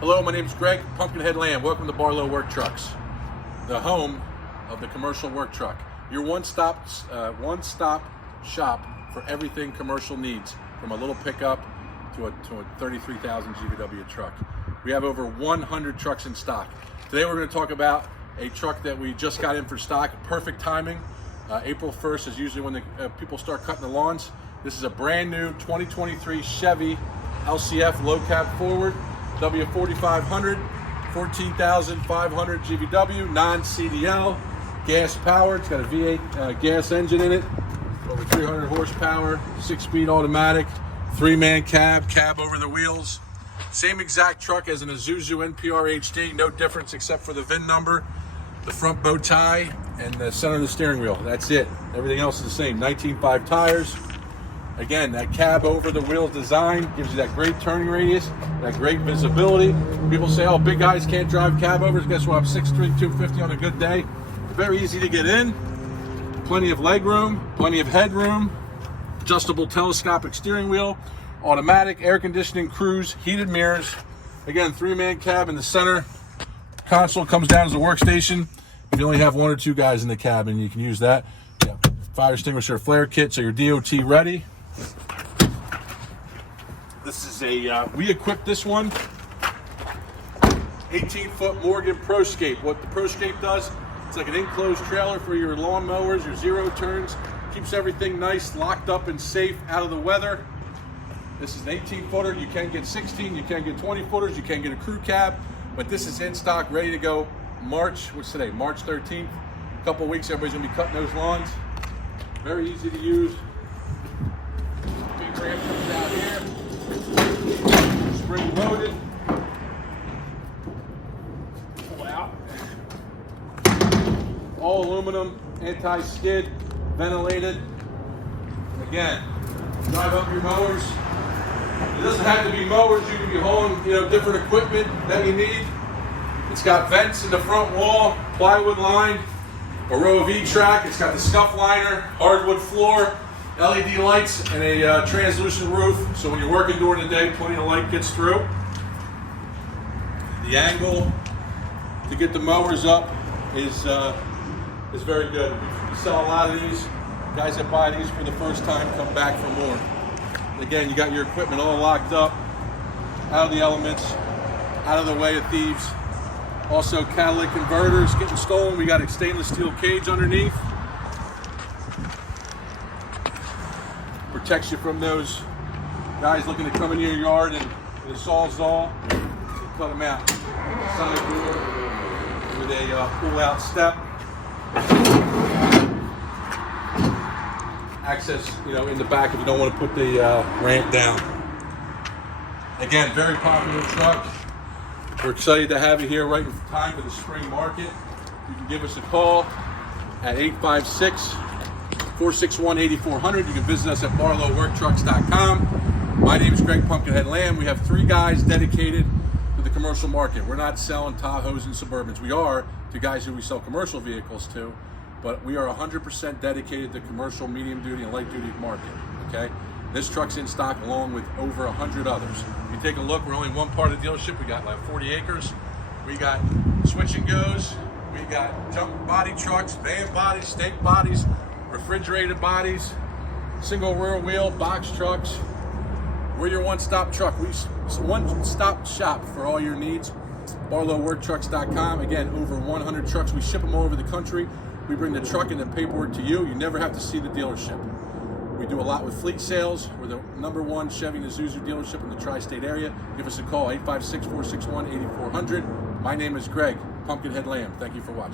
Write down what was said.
Hello, my name is Greg, Pumpkinhead Lamb. Welcome to Barlow Work Trucks, the home of the commercial work truck. Your one-stop shop for everything commercial needs, from a little pickup to a 33,000 GVW truck. We have over 100 trucks in stock. Today we're going to talk about a truck that we just got in for stock. Perfect timing. April 1st is usually when the people start cutting the lawns. This is a brand new 2023 Chevy LCF low cab forward W4500, 14,500 GVW, non-CDL, gas powered. It's got a V8 gas engine in it, over 300 horsepower, 6-speed automatic, 3-man cab over the wheels. Same exact truck as an Isuzu NPR HD, no difference except for the VIN number, the front bow tie, and the center of the steering wheel. That's it. Everything else is the same. 19.5 tires. Again, that cab over the wheels design gives you that great turning radius, that great visibility. People say, oh, big guys can't drive cab overs. Guess what? I'm 6'3", 250 on a good day. Very easy to get in. Plenty of leg room, plenty of headroom, adjustable telescopic steering wheel, automatic, air conditioning, cruise, heated mirrors. Again, 3-man cab in the center. Console comes down as a workstation. If you only have 1 or 2 guys in the cabin, you can use that. Yeah. Fire extinguisher flare kit, so you're DOT ready. This is we equipped this one, 18-foot Morgan Proscape. What the Proscape does, it's like an enclosed trailer for your lawn mowers, your zero turns, keeps everything nice, locked up and safe out of the weather. This is an 18-footer. You can get 16, you can get 20-footers, you can get a crew cab, but this is in stock, ready to go. What's today? March 13th. A couple weeks, everybody's gonna be cutting those lawns. Very easy to use. Big ramp comes out here. Spring loaded. Pull out. All aluminum, anti-skid, ventilated. Again, drive up your mowers. It doesn't have to be mowers. You can be hauling, different equipment that you need. It's got vents in the front wall, plywood lined, a row of E-track. It's got the scuff liner, hardwood floor, LED lights, and a translucent roof. So when you're working during the day, plenty of light gets through. The angle to get the mowers up is very good. We sell a lot of these. Guys that buy these for the first time come back for more. Again, you got your equipment all locked up, out of the elements, out of the way of thieves. Also, catalytic converters getting stolen. We got a stainless steel cage underneath. Protects you from those guys looking to come in your yard and with a sawzall. Cut them out. Side door with a pull-out step. Access, in the back if you don't want to put the ramp down. Again, very popular truck. We're excited to have you here right in time for the spring market. You can give us a call at 856-461-8400. You can visit us at barlowworktrucks.com. My name is Greg Pumpkinhead Lamb. We have 3 guys dedicated to the commercial market. We're not selling Tahoes and Suburbans. We are to guys who we sell commercial vehicles to, but we are 100% dedicated to commercial, medium duty, and light duty market, okay? This truck's in stock along with over 100 others. If you take a look, we're only one part of the dealership. We got like 40 acres. We got switch and goes. We got jump body trucks, van bodies, stake bodies, refrigerated bodies, single rear wheel, box trucks. We're your one-stop truck. One-stop shop for all your needs. barlowworktrucks.com. Again, over 100 trucks. We ship them all over the country. We bring the truck and the paperwork to you. You never have to see the dealership. We do a lot with fleet sales. We're the #1 Chevy and Isuzu dealership in the tri-state area. Give us a call, 856-461-8400. My name is Greg, Pumpkinhead Lamb. Thank you for watching.